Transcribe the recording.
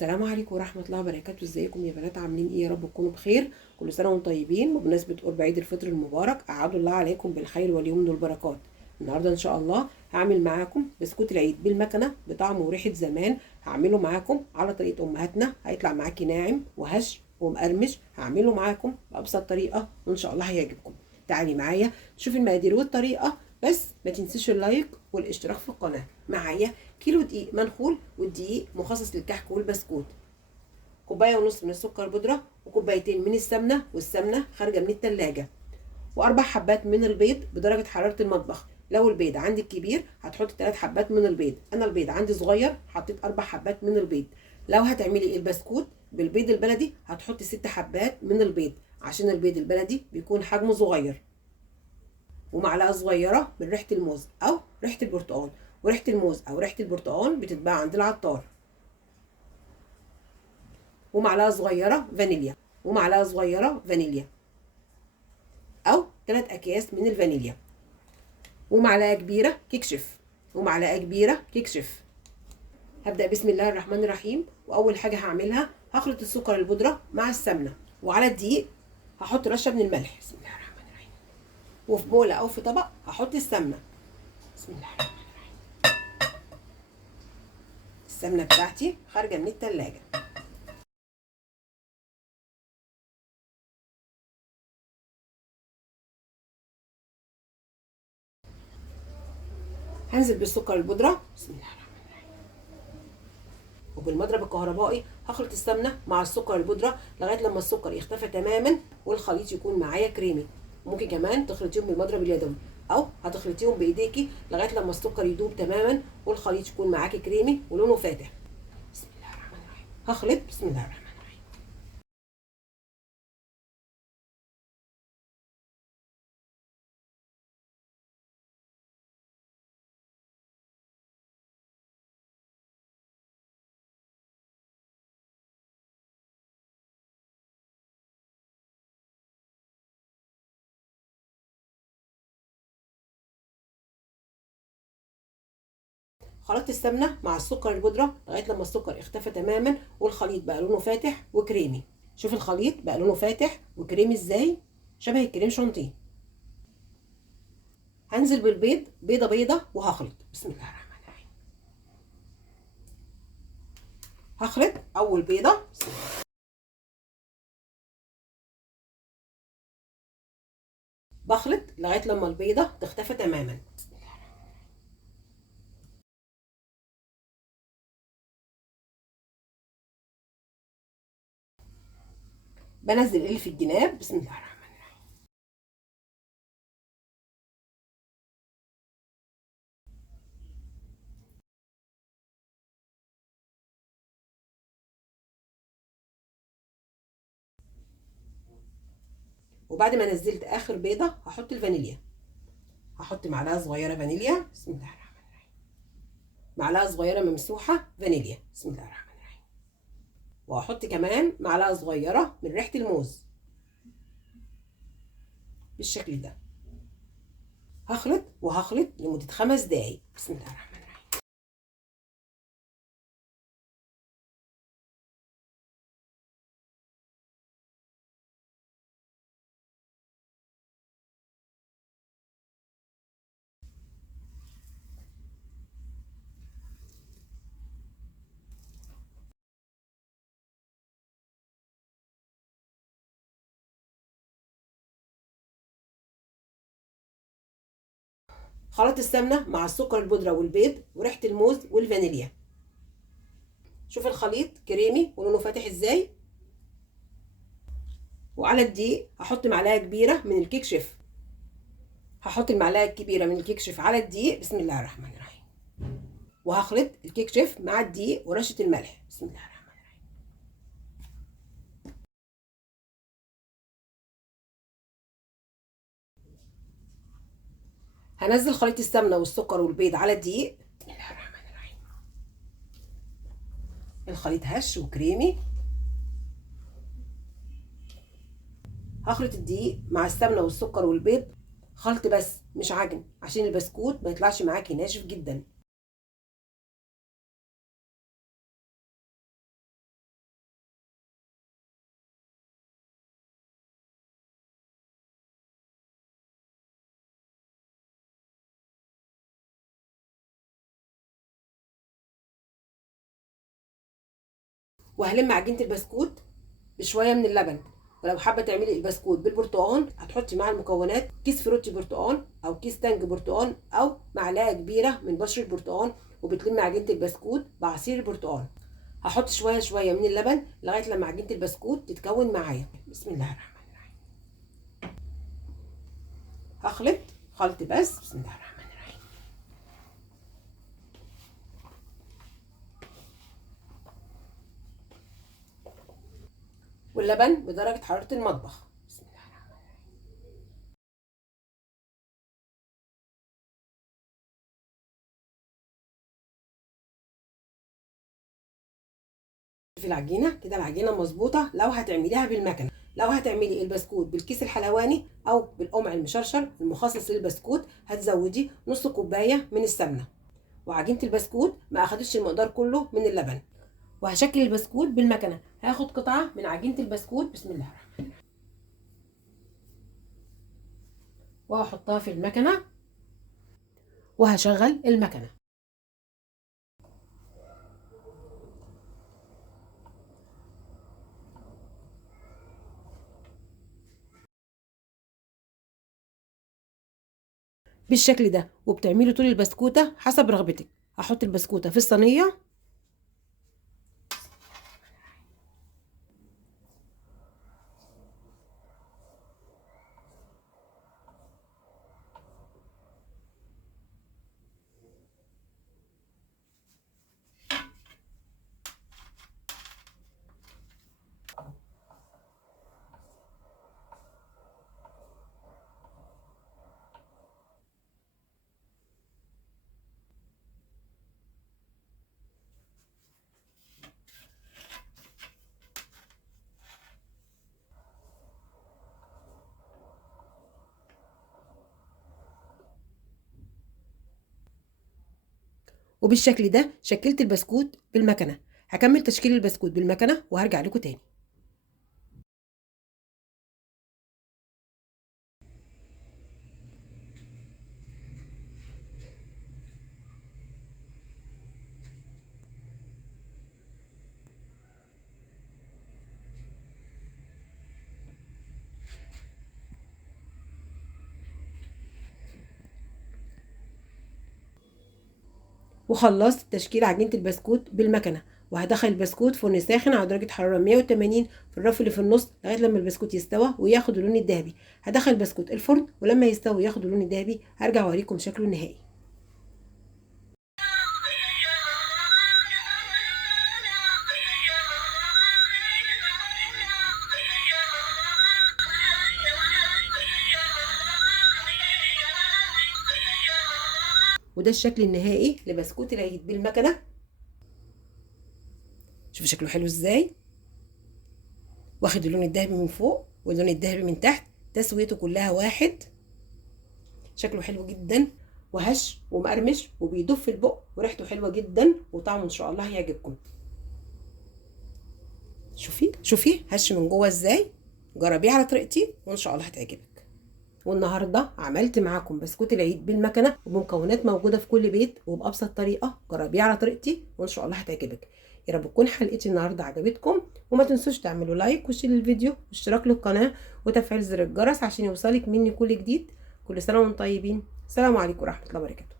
السلام عليكم ورحمة الله وبركاته. ازيكم يا بنات؟ عاملين ايه؟ يا رب تكونوا بخير. كل سنة وانتم طيبين. بمناسبة قرب عيد الفطر المبارك، أعاد الله عليكم بالخير واليمن والبركات. النهاردة ان شاء الله هعمل معاكم بسكوت العيد بالمكنة بطعم وريحة زمان. هعمله معاكم على طريقة امهاتنا، هيطلع معاكي ناعم وهش ومقرمش. هعمله معاكم بأبسط طريقة وان شاء الله هيعجبكم. تعالي معايا شوفي المقادير والطريقة، بس ما تنسيش اللايك والاشتراك في القناة. معايا كيلو دقيق منخول، والدقيق مخصص للكحك والبسكوت. كوبايه ونص من السكر بودره، وكوبايتين من السمنه، والسمنه خارجه من التلاجة. واربع حبات من البيض بدرجه حراره المطبخ. لو البيض عندك كبير هتحطي 3 حبات من البيض، انا البيض عندي صغير حطيت 4 حبات من البيض. لو هتعملي البسكوت بالبيض البلدي هتحطي 6 حبات من البيض، عشان البيض البلدي بيكون حجمه صغير. ومعلقه صغيره من ريحه الموز او ريحه البرتقال، وريحه الموز او ريحه البرتقال بتتباع عند العطار. ومعلقه صغيره فانيليا، ومعلقه صغيره فانيليا او 3 اكياس من الفانيليا. ومعلقه كبيره كيك شيف، ومعلقه كبيره كيك شيف. هبدا بسم الله الرحمن الرحيم. واول حاجه هعملها هخلط السكر البودره مع السمنه، وعلى الدقيق هحط رشه من الملح. بسم الله الرحمن الرحيم. وفي بوله او في طبق هحط السمنه. بسم الله الرحمن الرحيم. السمنه بتاعتي خارجه من التلاجة. هنزل بالسكر البودره. بسم الله الرحمن الرحيم. وبالمضرب الكهربائي هخلط السمنه مع السكر البودره لغايه لما السكر يختفي تماما والخليط يكون معايا كريمي. ممكن كمان تخلطيهم بالمضرب اليدوي، او هتخلطيهم بايديكي لغايه لما السكر يدوب تماما والخليط يكون معاكي كريمي ولونه فاتح. بسم الله الرحمن الرحيم. هخلط. بسم الله الرحمن الرحيم. خلطت السمنه مع السكر البودره لغايه لما السكر اختفى تماما والخليط بقى لونه فاتح وكريمي. شوف الخليط بقى لونه فاتح وكريمي ازاي، شبه الكريم شانتيه. هنزل بالبيض بيضه بيضه وهخلط. بسم الله الرحمن الرحيم. هخلط اول بيضه. بخلط لغايه لما البيضه تختفي تماما. بنزل اللي في الجناب. بسم الله الرحمن الرحيم. وبعد ما نزلت اخر بيضه هحط الفانيليا. هحط معلقه صغيره فانيليا. بسم الله الرحمن الرحيم. معلقه صغيره ممسوحه فانيليا. بسم الله الرحمن الرحيم. وهحط كمان معلقه صغيره من ريحه الموز بالشكل ده. هخلط وهخلط لمده 5 دقايق. بسم الله الرحمن الرحيم. خلطت السمنه مع السكر البودره والبيض وريحه الموز والفانيليا. شوف الخليط كريمي ولونه فاتح ازاي. وعلى الدقيق هحط معلقه كبيره من الكيك شيف. هحط المعلقه الكبيره من الكيك شيف على الدقيق. بسم الله الرحمن الرحيم. وهخلط الكيك شيف مع الدقيق ورشه الملح. بسم الله الرحمن الرحيم. هنزل خليط السمنه والسكر والبيض على الدقيق. بسم الله الرحمن الرحيم. الخليط هش وكريمي. هخلط الدقيق مع السمنه والسكر والبيض خلط بس مش عجن، عشان البسكوت ما يطلعش معاكي ناشف جدا. وهلم عجينه البسكوت بشويه من اللبن. ولو حابه تعملي البسكوت بالبرتقال هتحطي مع المكونات كيس فروتي برتقال او كيس تانج برتقال او معلقه كبيره من بشر البرتقال، وبتلمي عجينه البسكوت بعصير البرتقال. هحط شويه شويه من اللبن لغايه لما عجينه البسكوت تتكون معايا. بسم الله الرحمن الرحيم. هخلط خلط بس. بسم الله الرحمن الرحيم. واللبن بدرجه حراره المطبخ. بسم الله الرحمن الرحيم. في العجينه كده العجينه مظبوطه. لو هتعمليها بالمكنه، لو هتعملي البسكوت بالكيس الحلواني او بالقمع المشرشر المخصص للبسكوت هتزودي نص كوبايه من السمنه. وعجينه البسكوت ما اخدتش المقدار كله من اللبن. وهشكل البسكوت بالمكنه. هاخد قطعه من عجينه البسكوت. بسم الله الرحمن الرحيم. وهحطها في المكنه وهشغل المكنه. بالشكل ده، وبتعملي طول البسكوته حسب رغبتك. هحط البسكوته في الصينيه. وبالشكل ده شكلت البسكوت بالمكنه. هكمل تشكيل البسكوت بالمكنه وهرجع لكم تاني. وخلصت تشكيل عجينه البسكوت بالمكنه. وهدخل البسكوت فرن ساخن على درجه حراره 180 في الرف اللي في النص لغايه لما البسكوت يستوى وياخد اللون الذهبي. هدخل البسكوت الفرن ولما يستوي وياخد اللون الذهبي هرجع اوريكم شكله النهائي. وده الشكل النهائي لبسكوت العيد بالمكنه. شوفوا شكله حلو ازاي، واخد اللون الذهبي من فوق واللون الذهبي من تحت، تسويته كلها واحد. شكله حلو جدا وهش ومقرمش وبيدوب في البق وريحته حلوه جدا وطعمه ان شاء الله هيعجبكم. شوفي هش من جوه ازاي. جربيه على طريقتي وان شاء الله هتعجبك. والنهارده عملت معاكم بسكوت العيد بالمكنه وبمكونات موجوده في كل بيت وبابسط طريقه. جربيه على طريقتي وان شاء الله هتعجبك. يا رب تكون حلقتي النهارده عجبتكم، وما تنسوش تعملوا لايك وشير الفيديو واشتراك للقناه وتفعيل زر الجرس عشان يوصلك مني كل جديد. كل سنه وانتم طيبين. السلام عليكم ورحمه الله وبركاته.